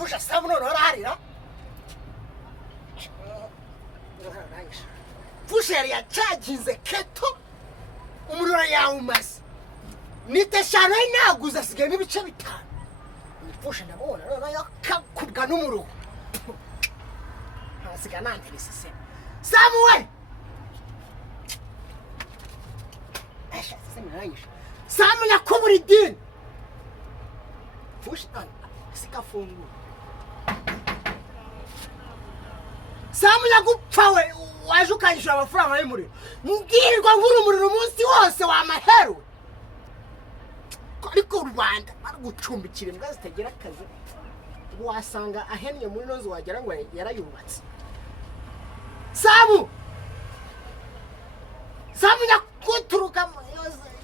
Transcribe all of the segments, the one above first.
Fusha Samu none araharira Fusha yari yacaginze keto umuriro yawumaze niteshano inaguza asigaye n'ibice bitanu Fusha ndabona none yakakubwa n'umuruho hasiga nanterese se Samu we Asha semeranyisha Samu nakubura idini Fusha sikafungu Samu yakupfa we waje ukanyisha amafaranga y'umuriro mbwirwa nguru umuriro umunsi wose wamaheru ariko u Rwanda barugucumbikira imbwa zitagira akazi wasanga ahennye muri nozi wagera ngo yarayubatse Samu yakuturuka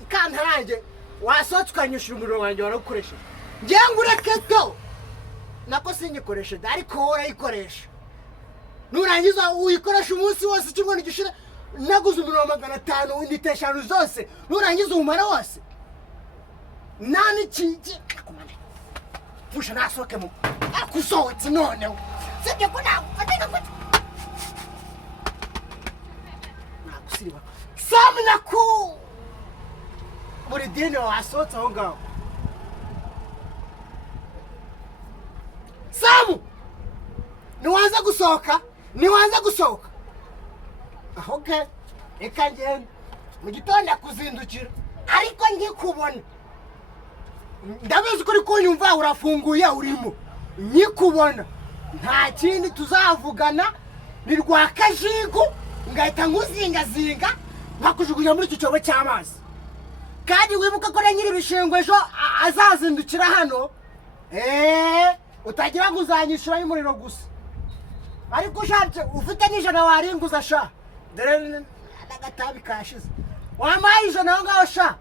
kantarange wasohotse ukanyishura umuriro wanjye warakoresheje ngiye ngureke to nako sinyikoreshe ariko urayikoresha nurangiza uyikoresha umunsi wose kimwe n'igishira naguze umuriro 500 w'indite 5 zose nurangiza umara wose nani kingi akomane Fusha nasoke mu akusohotse none sibyo ko nagufateka ko nagusiba Samu naku muri dini wasohotse aho ngaho Samu niwanza gusohoka ahoke reka ngende mu gitondo kuzindukira ariko nkikubona ndabizi ko ariko nyumva urafunguye urimo nkikubona nta kindi tuzavugana ni rwakajigo ngahita nguzingazinga nkakujugunya muri icyo cyobo cy'amazi kandi wibuka ko nyiri ibishingwe ejo azazindukira hano utagira ngo uzanyishura y'umuriro gusa ariko ushatse ufite n'ijana waringuza sha dore n'agatabi kashize wamaye ijana aho ngaho sha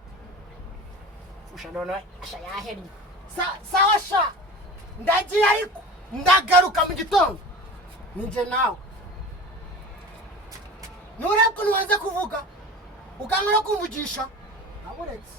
Fusha none asha yahennye sawa sha ndagiye ariko ndagaruka mu gitondo ninje nawe nureko nwaze kuvuga ukanga no kumvugisha aburetse